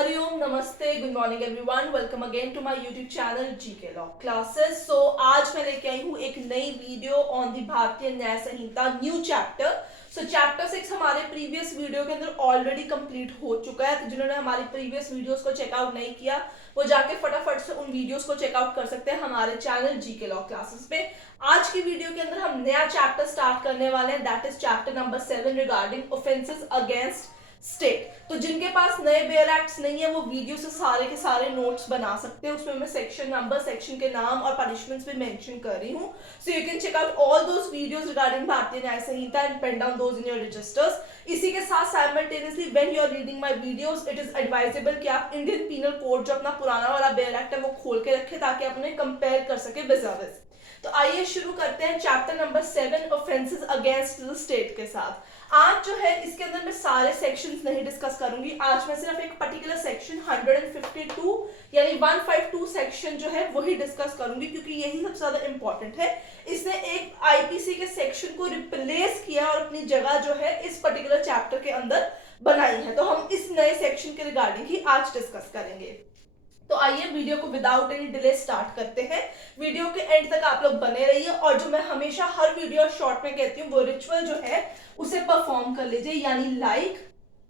हरिओम, नमस्ते, good morning everyone. Welcome again to my YouTube channel GK law classes. So आज मैं लेके आई हूँ एक नई वीडियो ऑन द भारतीय न्याय संहिता न्यू चैप्टर। सो चैप्टर 6 हमारे प्रीवियस वीडियो के अंदर ऑलरेडी कंप्लीट हो चुका है। तो जिन्होंने हमारी प्रीवियस वीडियोस को चेकआउट नहीं किया वो जाके फटाफट से उन वीडियोस को चेकआउट कर सकते हैं हमारे चैनल जीके लॉ क्लासेस पे। आज की वीडियो के अंदर हम नया चैप्टर स्टार्ट करने वाले हैं, that is chapter number 7 regarding offences against state. तो जिनके पास नए बेयर एक्ट्स नहीं है वो वीडियो से सारे के सारे नोट्स बना सकते हैं। उसमें मैं सेक्शन नंबर, सेक्शन के नाम और पनिशमेंट्स भी मेंशन कर रही हूँ। So you can check out all those videos regarding Bharatiya Nyaya Sanhita and pen down those in your registers. इसी के साथ simultaneously when you are reading my videos it is advisable कि आप इंडियन पीनल कोड जो अपना पुराना वाला बेयर एक्ट है वो खोल के रखें ताकि आप उन्हें कंपेयर कर सके विज़। तो आइए शुरू करते हैं chapter number 7 offences against the state के साथ। आज जो है इसके अंदर मैं सारे सेक्शंस नहीं डिस्कस करूंगी। आज मैं सिर्फ एक पर्टिकुलर सेक्शन 152 यानी 152 सेक्शन जो है वही डिस्कस करूंगी क्योंकि यही सबसे ज्यादा इंपॉर्टेंट है। इसने एक आईपीसी के सेक्शन को रिप्लेस किया और अपनी जगह जो है इस पर्टिकुलर चैप्टर के अंदर बनाई है। तो हम इस नए सेक्शन के रिगार्डिंग ही आज डिस्कस करेंगे। तो आइए वीडियो को विदाउट एनी डिले स्टार्ट करते हैं। वीडियो के एंड तक आप लोग बने रहिए और जो मैं हमेशा हर वीडियो शॉर्ट में कहती हूँ वो रिचुअल जो है उसे परफॉर्म कर लीजिए, यानी लाइक,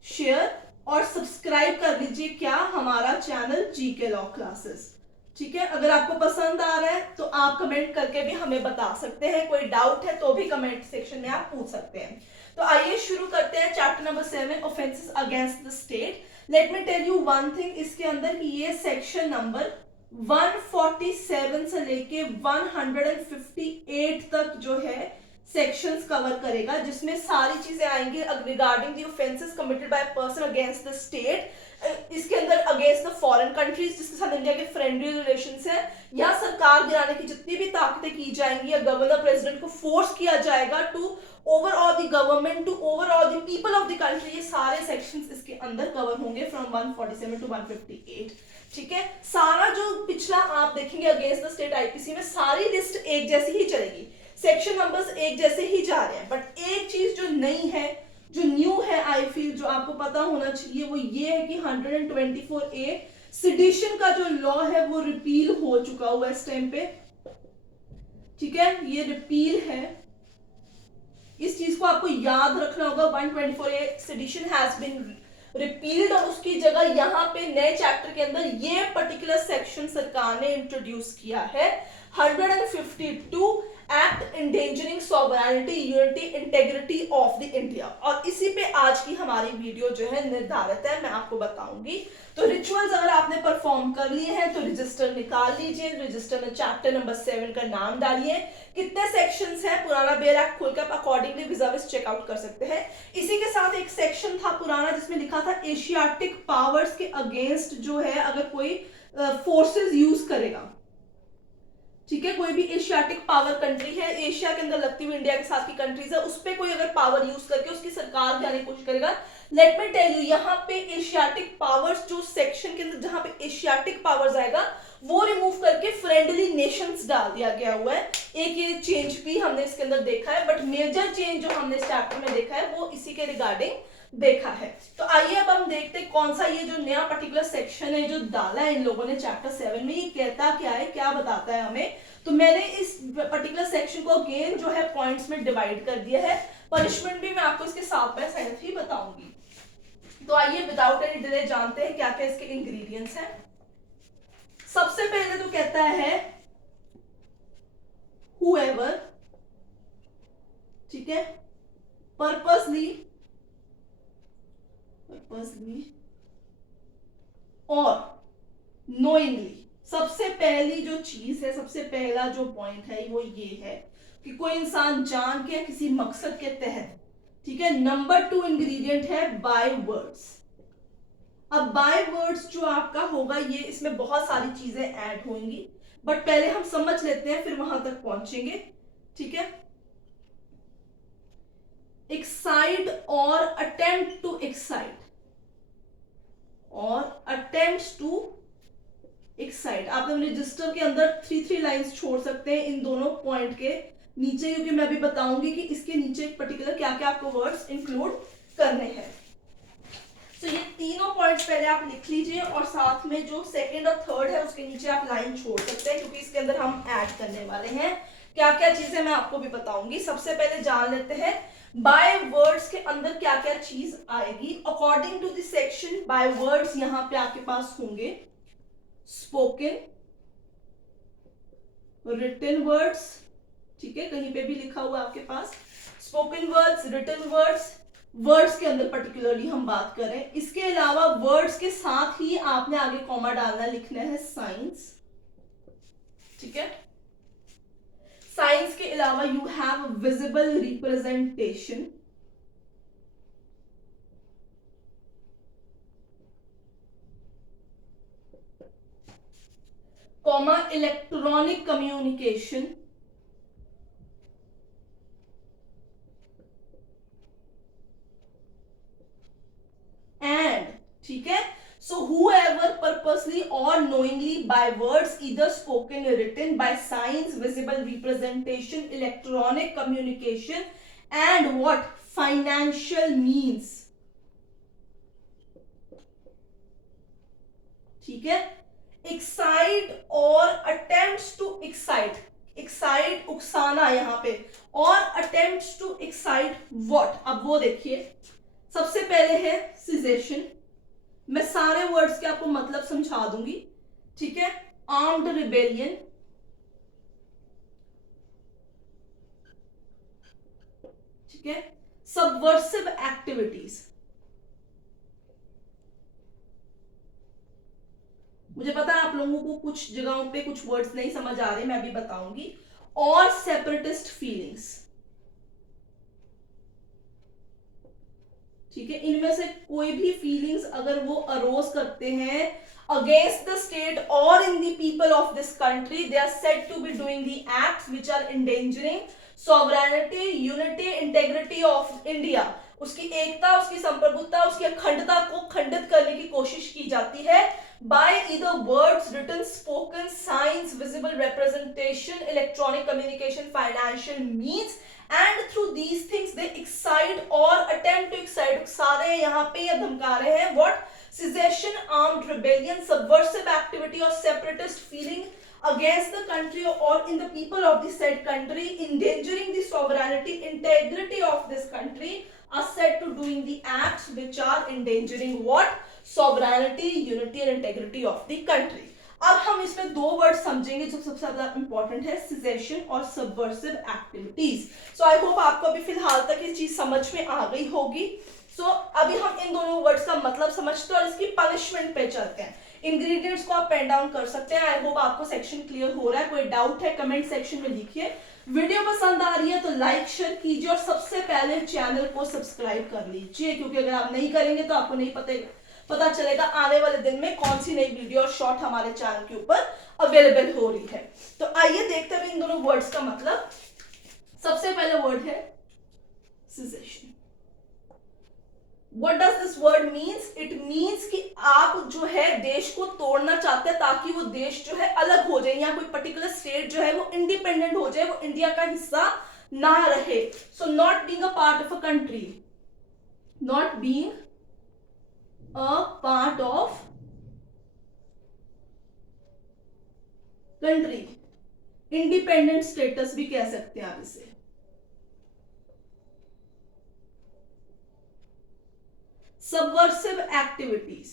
शेयर और सब्सक्राइब कर लीजिए क्या हमारा चैनल जीके लॉ क्लासेस। ठीक है, अगर आपको पसंद आ रहा है तो आप कमेंट करके भी हमें बता सकते हैं, कोई डाउट है तो भी कमेंट सेक्शन में आप पूछ सकते हैं। तो आइए शुरू करते हैं chapter number 7 offences against the state. Let me tell you one thing, इसके अंदर कि ये सेक्शन नंबर 147 से लेके 158 तक जो है सेक्शंस कवर करेगा, जिसमें सारी चीजें आएंगी regarding the offences committed by person against the state. इसके अंदर अगेंस्ट द फॉरेन कंट्रीज जिसके साथ इंडिया के फ्रेंडली रिलेशंस है, या सरकार गिराने की जितनी भी ताकतें की जाएंगी या गवर्नर प्रेसिडेंट को फोर्स किया जाएगा to overall the government, to overall the people of the country, ये सारे सेक्शंस इसके अंदर कवर होंगे फ्रॉम 147 टू 158। ठीक है, सारा जो पिछला आप देखेंगे अगेंस्ट द स्टेट आईपीसी में सारी लिस्ट एक जैसी ही चलेगी, सेक्शन नंबर्स एक जैसे ही जा रहे हैं। बट एक चीज जो नई है, जो न्यू है, आई फील जो आपको पता होना चाहिए वो ये है कि 124A सेडिशन का जो लॉ है वो रिपील हो चुका हुआ है इस टाइम पे। ठीक है, ये रिपील है, इस चीज को आपको याद रखना होगा। 124A sedition has been repealed और उसकी जगह यहाँ पे नए चैप्टर के अंदर ये पर्टिकुलर सेक्शन सरकार ने इंट्रोड्यूस किया है, 152 act endangering sovereignty, unity, integrity of the India. और इसी पे आज की हमारी वीडियो जो है निर्धारित है, मैं आपको बताऊंगी। तो रिचुअल्स अगर आपने परफॉर्म कर लिए हैं तो रजिस्टर निकाल लीजिए, रजिस्टर में चैप्टर नंबर 7 का नाम डालिए, कितने सेक्शंस हैं, पुराना बेयर एक्ट खोलकर आप अकॉर्डिंगली विज़ाविस चेकआउट कर सकते हैं। इसी के साथ एक सेक्शन था पुराना जिसमें लिखा था एशियाटिक पावर्स के अगेंस्ट जो है अगर कोई फोर्सेस यूज करेगा। ठीक है, कोई भी एशियाटिक पावर कंट्री है, एशिया के अंदर लगती हुई इंडिया के साथ की कंट्रीज है, उस पर कोई अगर पावर यूज करके उसकी सरकार जाने की कोशिश करेगा। लेट मी टेल यू, यहाँ पे एशियाटिक पावर्स जो सेक्शन के अंदर जहां पे एशियाटिक पावर्स आएगा वो रिमूव करके फ्रेंडली नेशंस डाल दिया गया हुआ है। एक ये चेंज भी हमने इसके अंदर देखा है, बट मेजर चेंज जो हमने इस चैप्टर में देखा है वो इसी के रिगार्डिंग देखा है। तो आइए अब हम देखते हैं कौन सा ये जो नया पर्टिकुलर सेक्शन है जो डाला है इन लोगों ने चैप्टर 7 में, ये कहता क्या है, क्या बताता है हमें। तो मैंने इस पर्टिकुलर सेक्शन को अगेन जो है पॉइंट्स में डिवाइड कर दिया है, पनिशमेंट भी मैं आपको इसके साथ में साथ ही बताऊंगी। तो आइए विदाउट एनी डिले जानते हैं क्या क्या इसके इंग्रेडिएंट्स हैं। सबसे पहले तो कहता है whoever, ठीक है, पर्पसली और नोइंगली, सबसे पहली जो चीज है, सबसे पहला जो पॉइंट है वो ये है कि कोई इंसान जान के किसी मकसद के तहत, ठीक है। नंबर 2 इंग्रेडिएंट है बाय वर्ड्स। अब बाय वर्ड्स जो आपका होगा ये इसमें बहुत सारी चीजें ऐड होंगी, बट पहले हम समझ लेते हैं फिर वहां तक पहुंचेंगे। ठीक है, एक्साइट और अटेम्प्ट टू एक्साइट और अटेम्प्ट टू एक्साइट, आप अपने रजिस्टर के अंदर 3 लाइंस छोड़ सकते हैं इन दोनों पॉइंट के नीचे, क्योंकि मैं भी बताऊंगी कि इसके नीचे पर्टिकुलर क्या क्या आपको वर्ड्स इंक्लूड करने हैं। सो ये तीनों पॉइंट्स पहले आप लिख लीजिए और साथ में जो सेकंड और थर्ड है उसके नीचे आप लाइन छोड़ सकते हैं, क्योंकि इसके अंदर हम ऐड करने वाले हैं क्या क्या चीजें मैं आपको भी बताऊंगी। सबसे पहले जान लेते हैं बाय वर्ड्स के अंदर क्या क्या चीज आएगी। According to the section by words यहाँ पे आपके पास होंगे स्पोकन, रिटन वर्ड्स, ठीक है, कहीं पे भी लिखा हुआ आपके पास spoken words, written words, words के अंदर पर्टिकुलरली हम बात करें। इसके अलावा वर्ड्स के साथ ही आपने आगे कॉमा डालना, लिखना है साइंस, ठीक है। साइंस के अलावा you have visible representation, comma electronic communication, and, ठीक है। So whoever purposely or knowingly by words either spoken or written, by signs, visible representation, electronic communication and what financial means, ठीक है। excite or attempts to excite, excite उकसाना यहां पे, और attempts to excite what, अब वो देखिए। सबसे पहले है सिजेशन, मैं सारे वर्ड्स के आपको मतलब समझा दूंगी, ठीक है। आर्म्ड रिबेलियन, ठीक है। सबवर्सिव एक्टिविटीज, मुझे पता है आप लोगों को कुछ जगहों पे कुछ वर्ड्स नहीं समझ आ रहे, मैं भी बताऊंगी, और सेपरेटिस्ट फीलिंग्स, ठीक है। इनमें से कोई भी फीलिंग्स अगर वो अरोज करते हैं अगेंस्ट द स्टेट और in the people of this country, they are said to be doing the acts which are endangering sovereignty, unity, integrity of India, उसकी एकता, उसकी संप्रभुता, उसकी अखंडता को खंडित करने की कोशिश की जाती है by either words, written, spoken, signs, visible representation, electronic communication, financial means, and through these things they excite or attempt to excite, सारे यहाँ पे ये धमका रहे हैं what, secession, armed rebellion, subversive activity or separatist feeling against the country or in the people of the said country, endangering the sovereignty, integrity of this country, are said to doing the acts which are endangering what, sovereignty, unity and integrity of the country। अब हम इसमें दो word समझेंगे जो सबसे ज्यादा important है, caseation और subversive activities. So I hope आपको अभी फिलहाल तक ये चीज समझ में आ गई होगी। सो अभी हम इन दोनों वर्ड्स का मतलब समझते हैं और इसकी पनिशमेंट पे चलते हैं। इंग्रेडिएंट्स को आप पेन डाउन कर सकते हैं। आई होप आपको सेक्शन क्लियर हो रहा है, कोई डाउट है कमेंट सेक्शन में लिखिए। वीडियो पसंद आ रही है तो लाइक शेयर कीजिए और सबसे पहले चैनल को सब्सक्राइब कर लीजिए, क्योंकि अगर आप नहीं करेंगे तो आपको नहीं पता चलेगा आने वाले दिन में कौन सी नई वीडियो और शॉर्ट हमारे चैनल के ऊपर अवेलेबल हो रही है। तो आइए देखते हैं इन दोनों वर्ड्स का मतलब। सबसे पहले वर्ड है caseation. What does this word means? It means कि आप जो है देश को तोड़ना चाहते हैं ताकि वो देश जो है अलग हो जाए, या कोई पर्टिकुलर स्टेट जो है वो इंडिपेंडेंट हो जाए, वो इंडिया का हिस्सा ना रहे। So not being a part of a country, not being a part of country, independent status भी कह सकते हैं आप इसे। Subversive activities.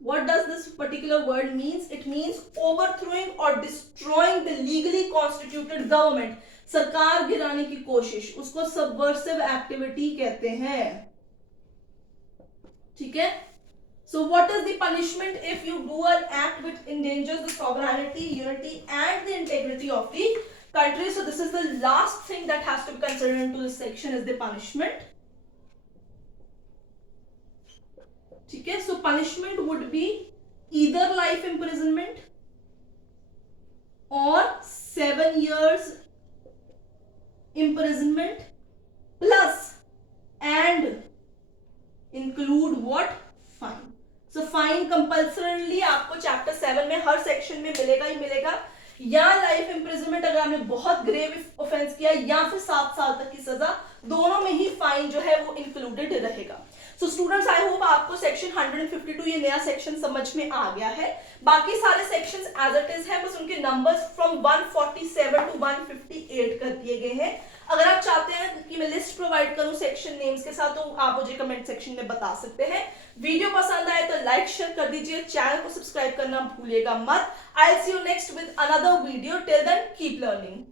What does this particular word means? It means overthrowing or destroying the legally constituted government. सरकार गिराने की कोशिश, उसको subversive activity कहते हैं, ठीक है। So what is the punishment if you do an act which endangers the sovereignty, unity and the integrity of the country? So this is the last thing that has to be considered into this section is the punishment, ठीक है। So punishment would be either life imprisonment or 7 years imprisonment plus and include what, fine। So fine compulsorily आपको chapter 7 में हर section में मिलेगा ही मिलेगा, या life imprisonment अगर आपने बहुत ग्रेव ऑफेंस किया, या फिर 7 साल तक की सजा दोनों में ही फाइन जो है वो इंक्लूडेड रहेगा। सो स्टूडेंट्स, आई होप आपको सेक्शन 152 ये नया सेक्शन समझ में आ गया है। बाकी सारे सेक्शंस एज इट इज है, बस उनके नंबर्स फ्रॉम 147 टू 158 कर दिए गए हैं। अगर आप चाहते हैं कि मैं लिस्ट प्रोवाइड करूं सेक्शन नेम्स के साथ, तो आप मुझे कमेंट सेक्शन में बता सकते हैं। वीडियो पसंद आए तो लाइक शेयर कर दीजिए, चैनल को सब्सक्राइब करना भूलिएगा मत। I will see you next with another video. Till then keep learning.